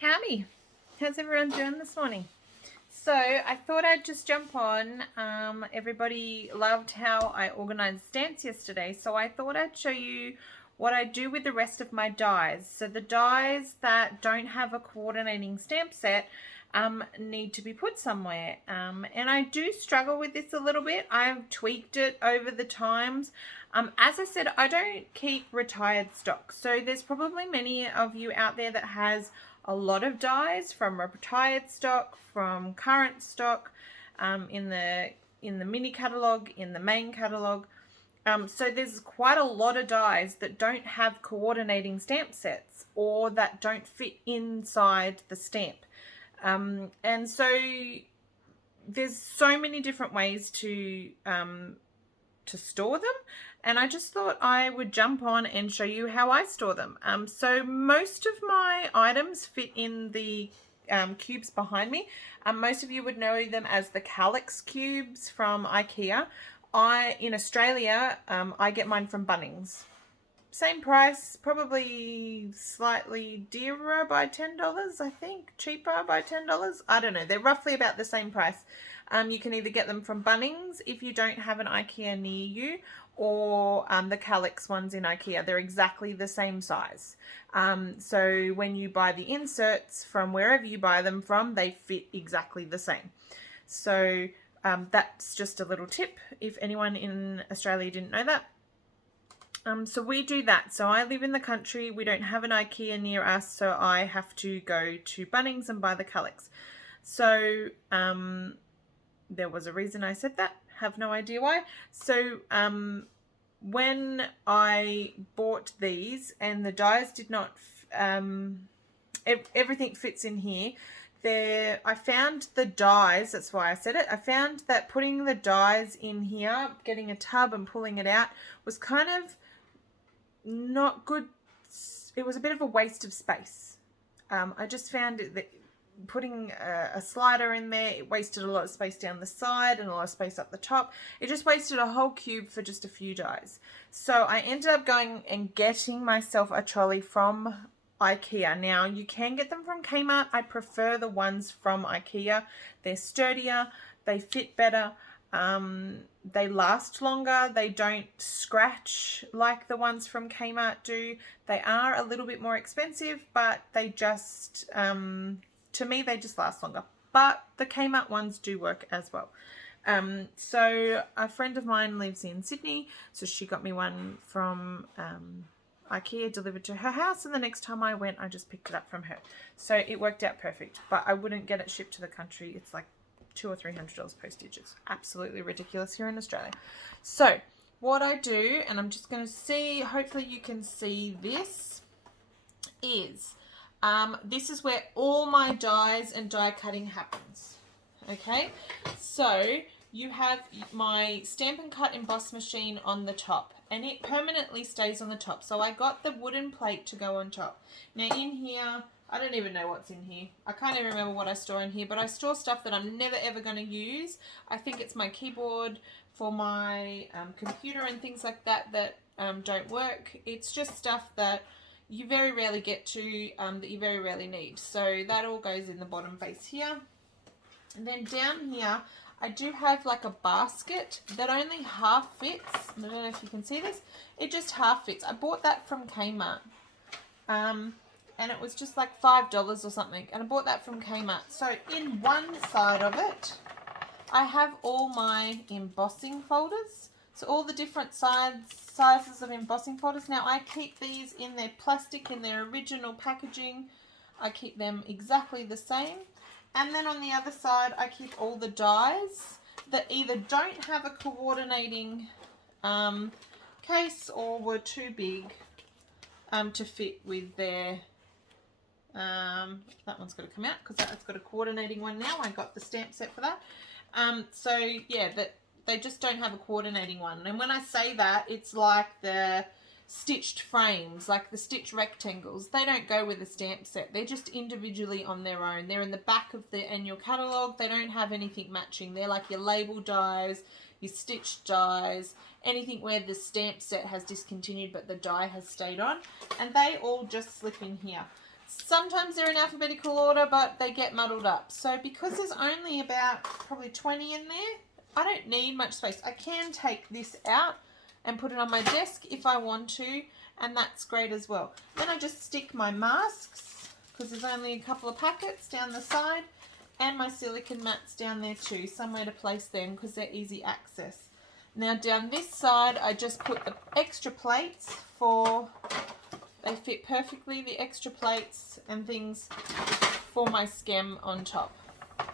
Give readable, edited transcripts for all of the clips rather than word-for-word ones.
Howdy, how's everyone doing this morning? So I thought I'd just jump on. Everybody loved how I organized stamps yesterday, so I thought I'd show you what I do with the rest of my dies. So the dies that don't have a coordinating stamp set need to be put somewhere, and I do struggle with this a little bit. I've tweaked it over the times. As I said, I don't keep retired stock, so there's probably many of you out there that has a lot of dies from retired stock, from current stock, in the mini catalog, in the main catalog. So there's quite a lot of dies that don't have coordinating stamp sets or that don't fit inside the stamp. And so there's so many different ways to store them, and I just thought I would jump on and show you how I store them. So most of my items fit in the cubes behind me. Most of you would know them as the Calyx cubes from IKEA. In Australia, I get mine from Bunnings. Same price, probably slightly dearer by $10, I think. Cheaper by $10. I don't know. They're roughly about the same price. You can either get them from Bunnings if you don't have an IKEA near you, or the Calyx ones in IKEA. They're exactly the same size. So when you buy the inserts from wherever you buy them from, they fit exactly the same. So that's just a little tip if anyone in Australia didn't know that. So we do that. So I live in the country. We don't have an IKEA near us, so I have to go to Bunnings and buy the Calyx. So there was a reason I said that. Have no idea why. So when I bought these and the dies did not, everything fits in here. I found the dies, that's why I said it, I found that putting the dies in here, getting a tub and pulling it out, was kind of not good. It was a bit of a waste of space. I just found it that putting a slider in there, it wasted a lot of space down the side and a lot of space up the top. It just wasted a whole cube for just a few dies. So I ended up going and getting myself a trolley from IKEA. Now you can get them from KMART. I prefer the ones from IKEA. They're sturdier, they fit better, they last longer, they don't scratch like the ones from KMART do. They are a little bit more expensive, but they just, to me, they just last longer. But the KMART ones do work as well. So a friend of mine lives in Sydney, so she got me one from IKEA delivered to her house, and the next time I went, I just picked it up from her. So it worked out perfect, but I wouldn't get it shipped to the country. It's like $200 or $300 postage. It's absolutely ridiculous here in Australia. So what I do, and I'm just going to see, hopefully you can see this, is this is where all my dies and die cutting happens. Okay, so you have my Stampin' Cut emboss machine on the top, and it permanently stays on the top. So I got the wooden plate to go on top. Now in here, I don't even know what's in here. I can't even remember what I store in here, but I store stuff that I'm never ever going to use. I think it's my keyboard for my computer and things like that that don't work. It's just stuff that you very rarely get to, that you very rarely need. So that all goes in the bottom base here. And then down here, I do have like a basket that only half fits. I don't know if you can see this. It just half fits. I bought that from Kmart. And it was just like $5 or something. And I bought that from Kmart. So in one side of it, I have all my embossing folders. So all the different sizes of embossing folders. Now I keep these in their plastic, in their original packaging. I keep them exactly the same. And then on the other side, I keep all the dies that either don't have a coordinating case or were too big to fit with their... that one's got to come out because that's got a coordinating one now. I got the stamp set for that. So yeah, that they just don't have a coordinating one. And when I say that, it's like the stitched frames, like the stitch rectangles. They don't go with a stamp set. They're just individually on their own. They're in the back of the annual catalogue. They don't have anything matching. They're like your label dies, your stitched dies, anything where the stamp set has discontinued but the die has stayed on. And they all just slip in here. Sometimes they're in alphabetical order, but they get muddled up. So because there's only about probably 20 in there, I don't need much space. I can take this out and put it on my desk if I want to, and that's great as well. Then I just stick my masks, because there's only a couple of packets down the side, and my silicone mats down there too, somewhere to place them because they're easy access. Now down this side, I just put the extra plates they fit perfectly, the extra plates and things for my stem on top.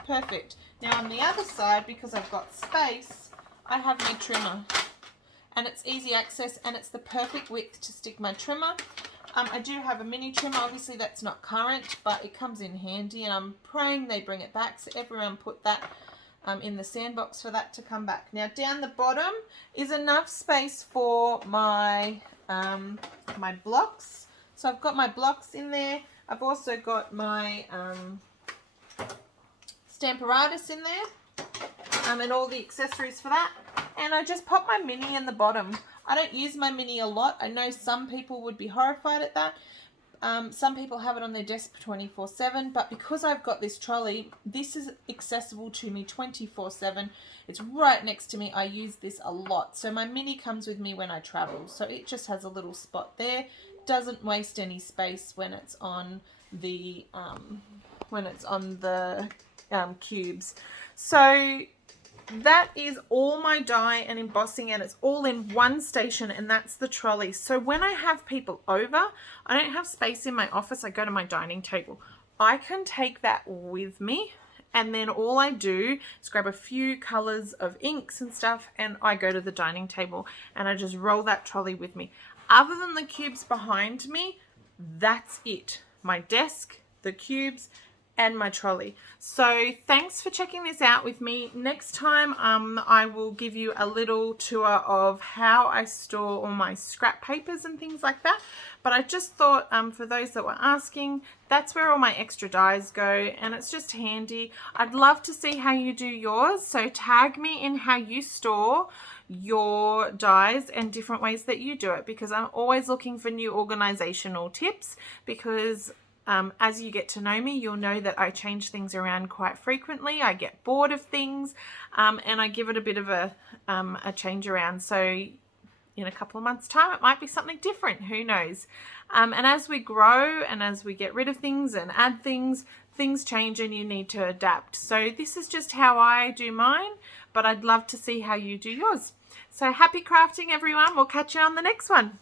Perfect. Now on the other side, because I've got space, I have my trimmer. And it's easy access, and it's the perfect width to stick my trimmer. I do have a mini trimmer, obviously that's not current, but it comes in handy, and I'm praying they bring it back, so everyone put that in the sandbox for that to come back. Now down the bottom is enough space for my my blocks. So I've got my blocks in there. I've also got my Stamparatus in there, and all the accessories for that. And I just pop my mini in the bottom. I don't use my mini a lot. I know some people would be horrified at that. Some people have it on their desk 24/7, but because I've got this trolley, this is accessible to me 24/7. It's right next to me. I use this a lot. So my mini comes with me when I travel. So it just has a little spot there. Doesn't waste any space when it's on the cubes. So that is all my die and embossing, and it's all in one station, and that's the trolley. So when I have people over, I don't have space in my office. I go to my dining table. I can take that with me, and then all I do is grab a few colors of inks and stuff, and I go to the dining table and I just roll that trolley with me. Other than the cubes behind me, that's it. My desk, the cubes, and my trolley. So thanks for checking this out with me. Next time I will give you a little tour of how I store all my scrap papers and things like that. But I just thought for those that were asking, that's where all my extra dies go, and it's just handy. I'd love to see how you do yours, so tag me in how you store your dies and different ways that you do it, because I'm always looking for new organizational tips, because as you get to know me, you'll know that I change things around quite frequently. I get bored of things, and I give it a bit of a change around. So in a couple of months' time, it might be something different. Who knows? And as we grow and as we get rid of things and add things, things change and you need to adapt. So this is just how I do mine, but I'd love to see how you do yours. So happy crafting, everyone. We'll catch you on the next one.